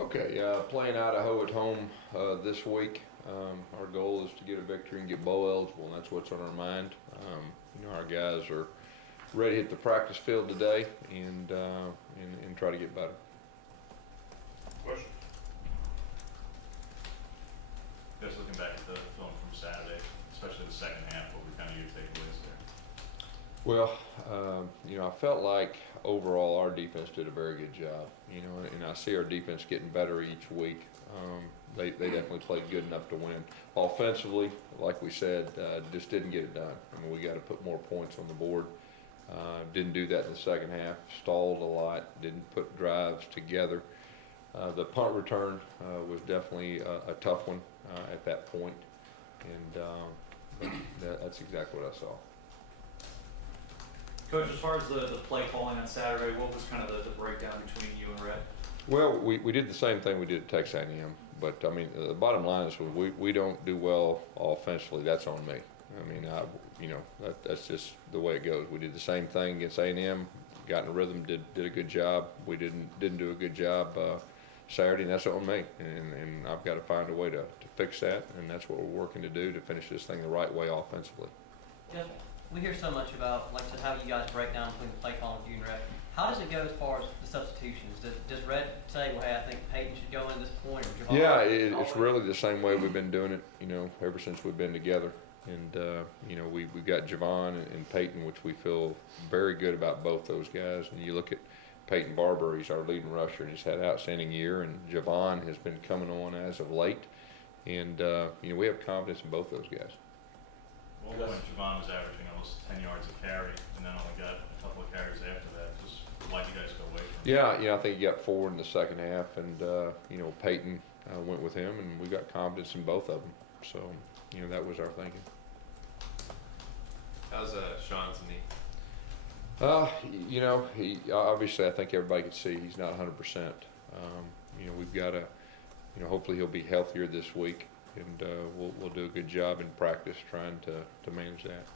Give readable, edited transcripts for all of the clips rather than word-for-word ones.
Okay, playing Idaho at home this week. Our goal is to get a victory and get bowl eligible, and that's what's on our mind. Our guys are ready to hit the practice field today and try to get better. Question? Just looking back at the film from Saturday, especially the second half, what were kind of your takeaways there? Well, I felt like overall our defense did a very good job. And I see our defense getting better each week. They definitely played good enough to win. Offensively, like we said, just didn't get it done. I mean, we got to put more points on the board. Didn't do that in the second half. Stalled a lot. Didn't put drives together. The punt return was definitely a tough one at that point, and that's exactly what I saw. Coach, as far as the play calling on Saturday, what was kind of the breakdown between you and Rhett? Well, we did the same thing we did at Texas A&M, but I mean the bottom line is we don't do well offensively. That's on me. I mean that's just the way it goes. We did the same thing against A&M, got in a rhythm, did a good job. We didn't do a good job Saturday, and that's on me. And I've got to find a way to fix that, and that's what we're working to do to finish this thing the right way offensively. Yeah, we hear so much about how you guys break down between the play calling with you and Rhett. How does it go as far as the substitutions? Does Rhett say, well, hey, I think Peyton should go in this point, or Javon? Yeah, it's really the same way we've been doing it, ever since we've been together. And, we've got Javon and Peyton, which we feel very good about both those guys. And you look at Peyton Barber, he's our leading rusher, and he's had an outstanding year. And Javon has been coming on as of late. And, we have confidence in both those guys. Well, when Javon was averaging almost 10 yards a carry and then only got a couple of carries after that, just why'd you guys go away from him? Yeah, I think he got forward in the second half, and, Peyton went with him, and we got confidence in both of them. So, that was our thinking. How's Sean's knee? He obviously, I think everybody could see he's not 100%. We've got to, hopefully he'll be healthier this week, and we'll do a good job in practice trying to manage that.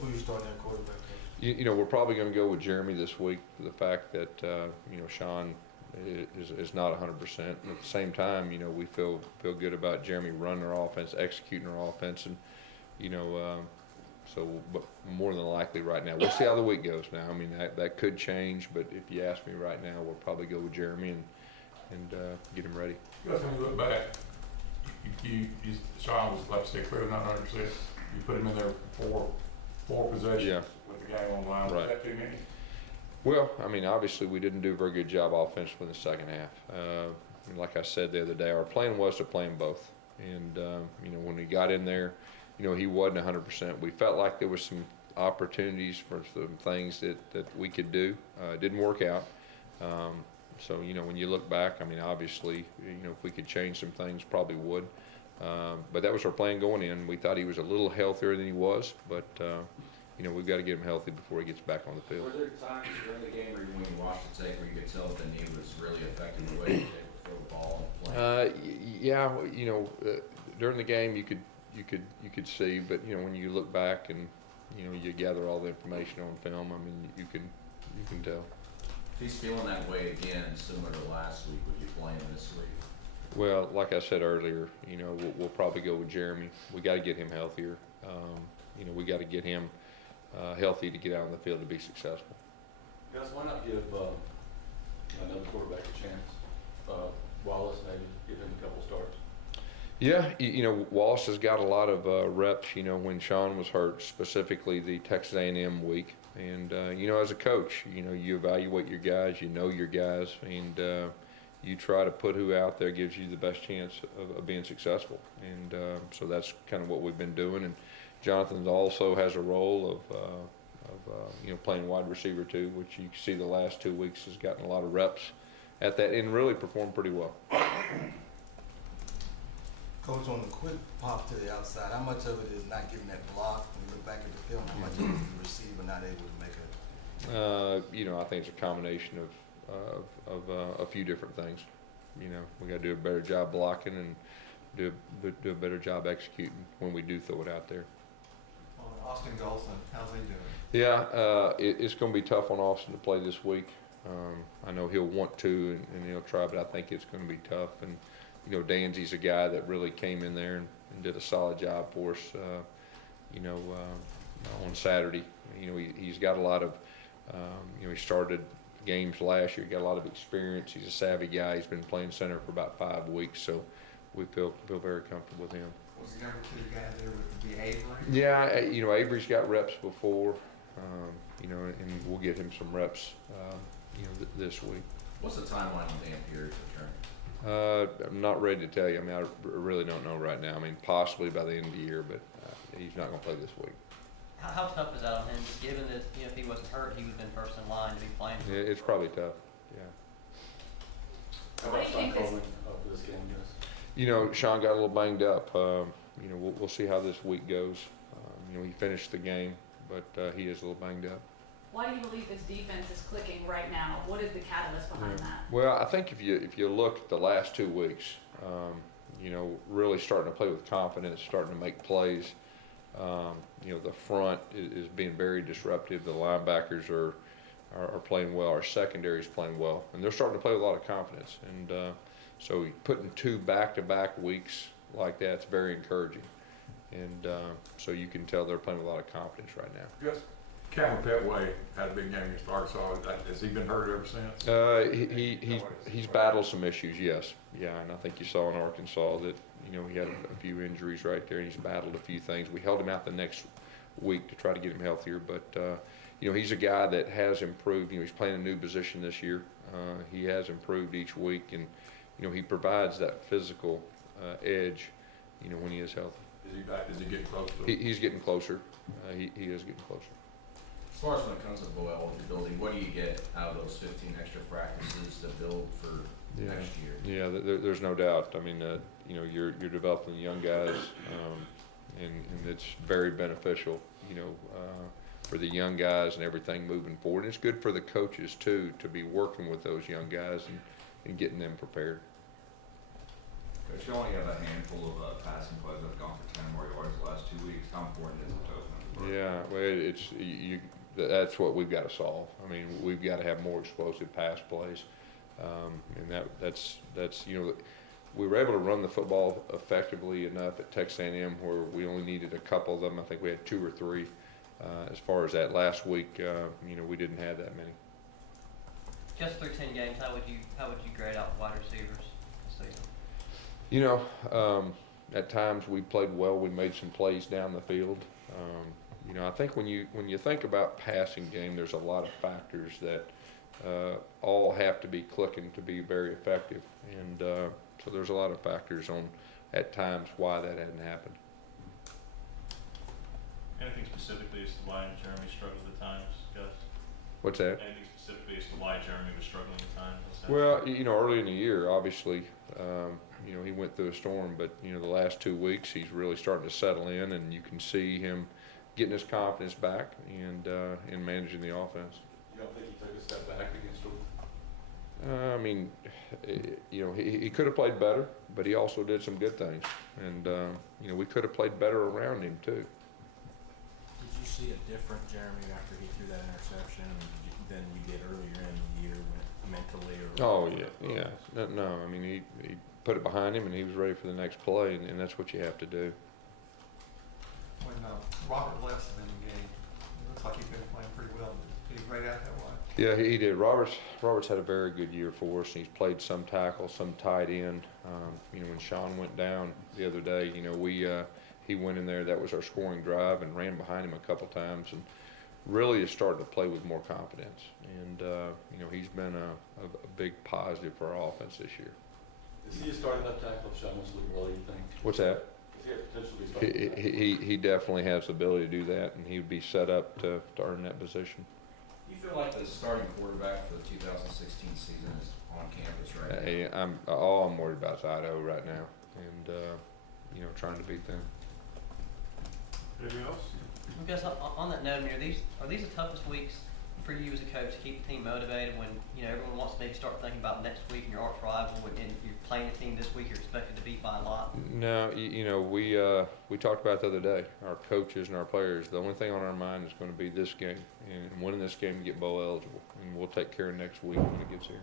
Who are you starting at quarterback, Coach? We're probably going to go with Jeremy this week for the fact that Sean is not 100%. And at the same time, we feel good about Jeremy running our offense, executing our offense, and but more than likely right now, we'll see how the week goes. Now, I mean that could change, but if you ask me right now, we'll probably go with Jeremy and get him ready. Because when you look back, Sean was, like I said, clearly not 100%. You put him in there four possessions with the game on the line. Right. Was that too many? Well, I mean, obviously we didn't do a very good job offensively in the second half. Like I said the other day, our plan was to play them both. And, when we got in there, he wasn't 100%. We felt like there was some opportunities for some things that we could do. Didn't work out. So, when you look back, I mean, obviously, if we could change some things, probably would. But that was our plan going in. We thought he was a little healthier than he was, but we've got to get him healthy before he gets back on the field. Were there times during the game or when you watched the tape where you could tell if the knee was really affecting the way he was able to throw the ball and play? During the game you could see, but when you look back and you gather all the information on film, I mean you can tell. If he's feeling that way again, similar to last week, would you play him this week? Well, like I said earlier, we'll probably go with Jeremy. We got to get him healthier. We got to get him healthy to get out on the field to be successful. Guys, why not give another quarterback a chance? Wallace, maybe give him a couple starts. Yeah, Wallace has got a lot of reps. When Sean was hurt, specifically the Texas A&M week, and as a coach, you evaluate your guys, your guys, and you try to put who out there gives you the best chance of being successful. And so that's kind of what we've been doing. And Jonathan also has a role of playing wide receiver too, which you see the last 2 weeks has gotten a lot of reps at that and really performed pretty well. Coach, on the quick pop to the outside, how much of it is not getting that block when you look back at the film? How much of it is the receiver not able to make it? I think it's a combination of a few different things. We got to do a better job blocking and do a better job executing when we do throw it out there. Austin Golson, how's he doing? Yeah, it's going to be tough on Austin to play this week. I know he'll want to, and he'll try, but I think it's going to be tough. And you know, Danzy's a guy that really came in there and did a solid job for us. On Saturday, you know, he's got a lot of, you know, he started games last year. He got a lot of experience. He's a savvy guy. He's been playing center for about 5 weeks, so we feel very comfortable with him. Was the number 2 guy there with the Avery? Yeah, you know, Avery's got reps before, you know, and we'll get him some reps, you know, this week. What's the timeline on Dan Pierce's return? I'm not ready to tell you. I mean, I really don't know right now. I mean, possibly by the end of the year, but he's not going to play this week. How tough is that on him, just given that, you know, if he wasn't hurt, he would have been first in line to be playing? Yeah, it's probably tough, yeah. How What about do you Sean think this- Coleman for this game, guys? You know, Sean got a little banged up. You know, we'll see how this week goes. You know, he finished the game, but he is a little banged up. Why do you believe this defense is clicking right now? What is the catalyst behind that? Well, I think if you look at the last 2 weeks, you know, really starting to play with confidence, starting to make plays. You know, the front is being very disruptive. The linebackers are playing well. Our secondary is playing well, and they're starting to play with a lot of confidence. And so putting 2 back-to-back weeks like that's very encouraging. And so you can tell they're playing with a lot of confidence right now. Gus, Cameron Petway had a big game against Arkansas. Has he been hurt ever since? He's battled some issues, yes. Yeah, and I think you saw in Arkansas that, you know, he had a few injuries right there, and he's battled a few things. We held him out the next week to try to get him healthier, but, you know, he's a guy that has improved. You know, he's playing a new position this year. He has improved each week, and, you know, he provides that physical edge, you know, when he is healthy. Is he back? Is he getting close to? He's getting closer. He is getting closer. As far as when it comes to bowl eligibility, what do you get out of those 15 extra practices to build for next year? Yeah, there's no doubt. I mean, you know, you're developing young guys, and it's very beneficial, you know, for the young guys and everything moving forward. And it's good for the coaches too to be working with those young guys and getting them prepared. Coach, you only have a handful of passing plays that have gone for 10 more yards the last 2 weeks. How important is it to open up the Yeah, well, it's that's what we've got to solve. I mean, we've got to have more explosive pass plays, and that's you know, we were able to run the football effectively enough at Texas A&M where we only needed a couple of them. I think we had 2 or 3. As far as that last week, you know, we didn't have that many. Just through 10 games, how would you grade out wide receivers this season? You know, at times we played well. We made some plays down the field. You know, I think when you think about passing game, there's a lot of factors that all have to be clicking to be very effective, and so there's a lot of factors on at times why that hadn't happened. Anything specifically as to why Jeremy struggled at times, Gus? What's that? Anything specifically as to why Jeremy was struggling at times? Well, you know, early in the year, obviously, you know, he went through a storm, but you know, the last 2 weeks he's really starting to settle in, and you can see him getting his confidence back and managing the offense. You don't think he took a step back against Georgia? I mean, you know, he could have played better, but he also did some good things, and you know, we could have played better around him too. Did you see a different Jeremy after he threw that interception than you did earlier in the year mentally? Or Oh yeah. No, I mean, he put it behind him, and he was ready for the next play, and that's what you have to do. When Robert left the game, it looks like he's been playing pretty well. Did he grade out that way? Yeah, he did. Robert's had a very good year for us. He's played some tackle, some tight end. You know, when Sean went down the other day, you know, he went in there. That was our scoring drive, and ran behind him a couple times, and really has started to play with more confidence. And you know, he's been a big positive for our offense this year. Is he a starting left tackle if Sean wants to look early, you think? What's that? Is he potentially starting left tackle? He definitely has the ability to do that, and he would be set up to earn that position. Do you feel like the starting quarterback for the 2016 season is on campus right now? All I'm worried about is Idaho right now, and you know, trying to beat them. Anything else? I guess on that note, I mean, are these the toughest weeks for you as a coach to keep the team motivated when, you know, everyone wants to maybe start thinking about next week and your arch rival and you're playing a team this week you're expected to beat by a lot? No, you know, we talked about it the other day, our coaches and our players, the only thing on our mind is going to be this game and winning this game to get bowl eligible, and we'll take care of next week when it gets here.